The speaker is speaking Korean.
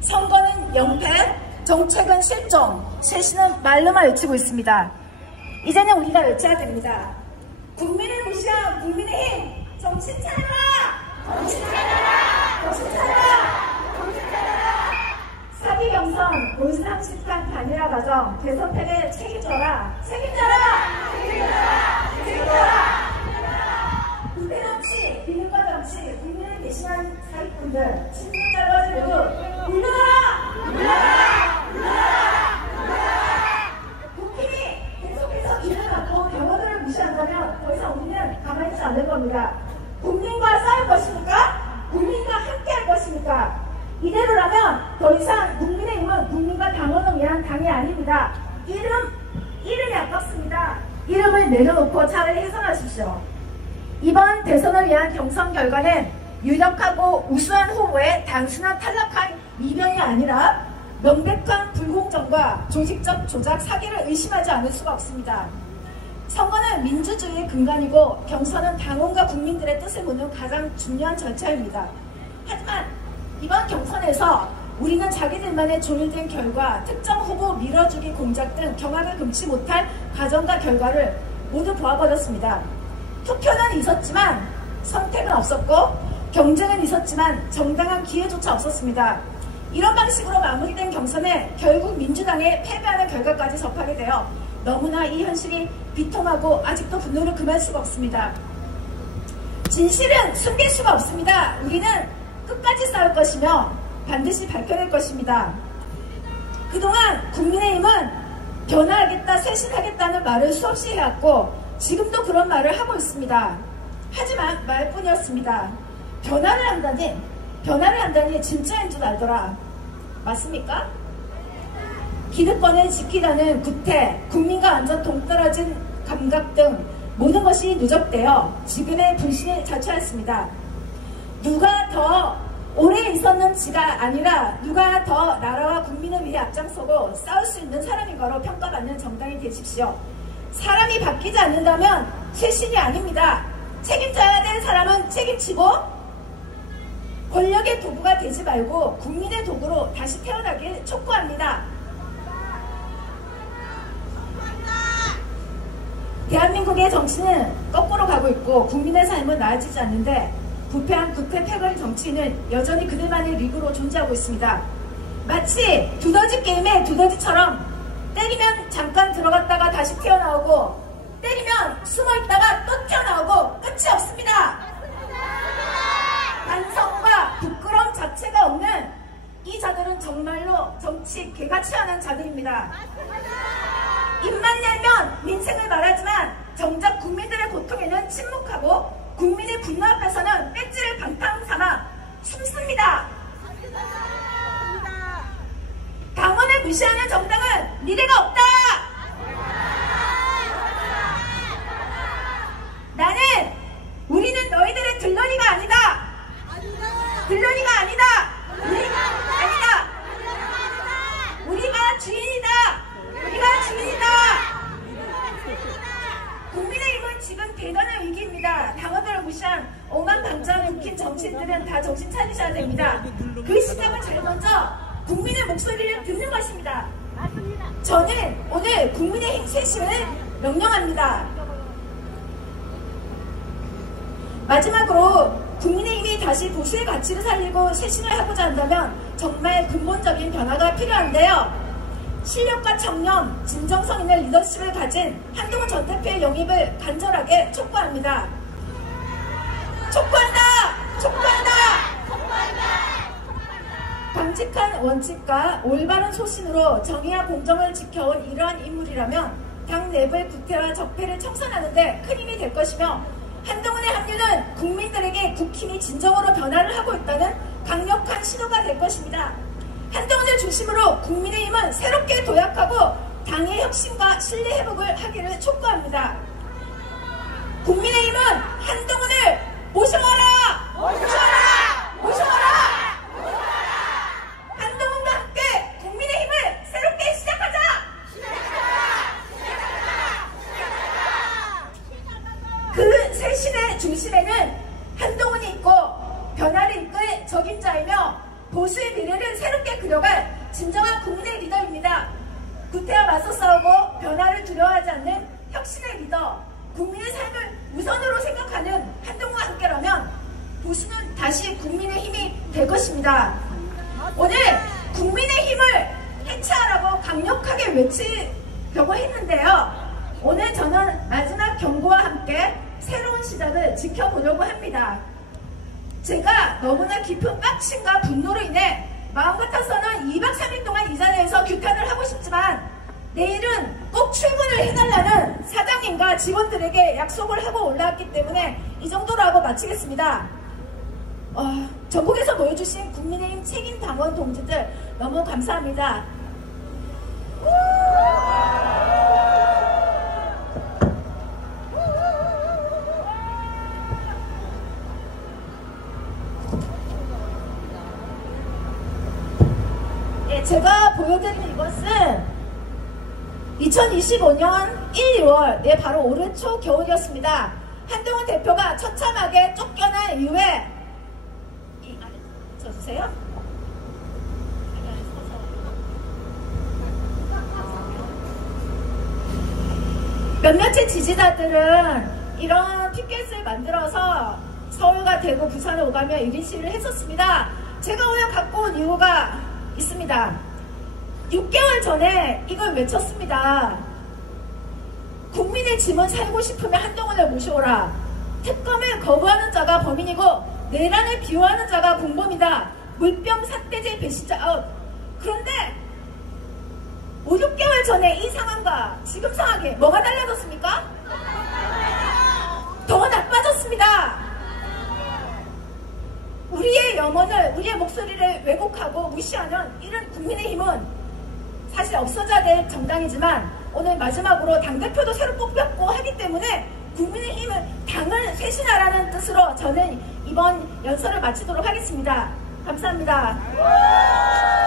선거는 영패, 정책은 실종, 쇄신은 말로만 외치고 있습니다. 이제는 우리가 외쳐야 됩니다. 국민을 무시한 국민의힘, 정신 차려라! 정신 차려라! 정신 차려라! 정신 차려라! 사기 경선, 몰상식한 단일화 과정, 대선패를 책임져라! 책임져라! 책임져라! 책임져라! 부패 정치, 비능과 정치, 국민을 대신한 사기꾼들, 친문자들 모두 물러나라! 물러나라! 물러나라! 물러나라! 국힘이 계속해서 길을 막고 경호들을 무시한다면 더 이상 우리는 가만히 있지 않을 겁니다. 국민과 싸울 것입니까? 국민과 함께할 것입니까? 이대로라면 더 이상 국민의힘은 국민과 당원을 위한 당이 아닙니다. 이름이 아깝습니다. 이름을 내려놓고 차라리 해산하십시오. 이번 대선을 위한 경선 결과는 유력하고 우수한 후보의 단순한 탈락한 이변이 아니라 명백한 불공정과 조직적 조작 사기를 의심하지 않을 수가 없습니다. 선거는 민주주의의 근간이고 경선은 당원과 국민들의 뜻을 묻는 가장 중요한 절차입니다. 하지만 이번 경선에서 우리는 자기들만의 조율된 결과, 특정 후보 밀어주기 공작 등 경악을 금치 못할 과정과 결과를 모두 보아버렸습니다. 투표는 있었지만 선택은 없었고, 경쟁은 있었지만 정당한 기회조차 없었습니다. 이런 방식으로 마무리된 경선에 결국 민주당에 패배하는 결과까지 접하게 되어 너무나 이 현실이 비통하고 아직도 분노를 금할 수가 없습니다. 진실은 숨길 수가 없습니다. 우리는 끝까지 싸울 것이며 반드시 밝혀낼 것입니다. 그동안 국민의힘은 변화하겠다, 쇄신하겠다는 말을 수없이 해왔고 지금도 그런 말을 하고 있습니다. 하지만 말뿐이었습니다. 변화를 한다니 진짜인 줄 알더라. 맞습니까? 기득권을 지키다는 구태, 국민과 완전 동떨어진 감각 등 모든 것이 누적되어 지금의 불신이 자초했습니다. 누가 더 오래 있었는지가 아니라 누가 더 나라와 국민을 위해 앞장서고 싸울 수 있는 사람인가로 평가받는 정당이 되십시오. 사람이 바뀌지 않는다면 쇄신이 아닙니다. 책임져야 될 사람은 책임지고 권력의 도구가 되지 말고 국민의 도구로 다시 태어나길 촉구합니다. 대한민국의 정치는 거꾸로 가고 있고 국민의 삶은 나아지지 않는데 부패한 구태 패거리 정치인은 여전히 그들만의 리그로 존재하고 있습니다. 마치 두더지 게임의 두더지처럼 때리면 잠깐 들어갔다가 다시 튀어나오고 때리면 숨어있다가 또 튀어나오고 끝이 없습니다. 반성과 부끄러움 자체가 없는 이 자들은 정말로 정치 개가 취하는 자들입니다. 입만 열면 민생을 말하지만 정작 국민들의 고통에는 침묵하고 국민의 분노 앞에서는 배지를 방탕 삼아 숨습니다. 당원을 무시하는 정당은 미래가 없다. 우리는 너희들의 들러리가 아니다. 들러리가 아니다. 우리가 주인이다. 우리가 주인이다. 국민의힘은 지금 대단한 위기입니다. 당원들을 무시한 오만방자한 웃긴 정치인들은 다 정신 차리셔야 됩니다. 그 시작은 제일 먼저 국민의 목소리를 듣는 것입니다. 저는 오늘 국민의힘 쇄신을 명령합니다. 마지막으로 국민의힘이 다시 보수의 가치를 살리고 쇄신을 하고자 한다면 정말 근본적인 변화가 필요한데요. 실력과 청렴, 진정성 있는 리더십을 가진 한동훈 전 대표의 영입을 간절하게 촉구합니다. 촉구한다! 촉구한다! 강직한 원칙과 올바른 소신으로 정의와 공정을 지켜온 이러한 인물이라면 당 내부의 구태와 적폐를 청산하는 데 큰 힘이 될 것이며 한동훈의 합류는 국민들에게 국힘이 진정으로 변화를 하고 있다는 강력한 신호가 될 것입니다. 한동훈을 중심으로 국민의힘은 새롭게 도약하고 당의 혁신과 신뢰 회복을 하기를 촉구합니다. 국민의힘은 한동훈을 모셔와라! 모셔와라! 모셔와라! 한동훈과 함께 국민의힘을 새롭게 시작하자! 그 쇄신의 중심에는 한동훈이 있고 변화를 이끌 적임자이며 보수의 미래를 새롭게 그려갈 진정한 국민의 리더입니다. 구태와 맞서 싸우고 변화를 두려워하지 않는 혁신의 리더, 국민의 삶을 우선으로 생각하는 한동훈과 함께라면 보수는 다시 국민의 힘이 될 것입니다. 오늘 국민의 힘을 해체하라고 강력하게 외치려고 했는데요. 오늘 저는 마지막 경고와 함께 새로운 시작을 지켜보려고 합니다. 제가 너무나 깊은 빡침과 분노로 인해 마음 같아서는 2박 3일 동안 이 자리에서 규탄을 하고 싶지만 내일은 꼭 출근을 해달라는 사장님과 직원들에게 약속을 하고 올라왔기 때문에 이 정도로 하고 마치겠습니다. 전국에서 모여주신 국민의힘 책임당원 동지들 너무 감사합니다. 제가 보여드린 이것은 2025년 1, 2월 바로 올해 초 겨울이었습니다. 한동훈 대표가 처참하게 쫓겨난 이후에 쳐주세요. 몇몇의 지지자들은 이런 티켓을 만들어서 서울과 대구, 부산을 오가며 1인 시위를 했었습니다. 제가 오늘 갖고 온 이유가 있습니다. 6개월 전에 이걸 외쳤습니다. 국민의 짐은 살고 싶으면 한동훈을 모셔오라. 특검을 거부하는 자가 범인이고 내란을 비호하는 자가 공범이다. 물병 삿대질 배신자. 그런데 5, 6개월 전에 이 상황과 지금 상황에 뭐가 달라졌습니까? 더 나빠졌습니다. 우리의 염원을, 우리의 목소리를 왜곡하고 무시하는 이런 국민의힘은 사실 없어져야 될 정당이지만 오늘 마지막으로 당대표도 새로 뽑혔고 하기 때문에 국민의힘은 당을 쇄신하라는 뜻으로 저는 이번 연설을 마치도록 하겠습니다. 감사합니다.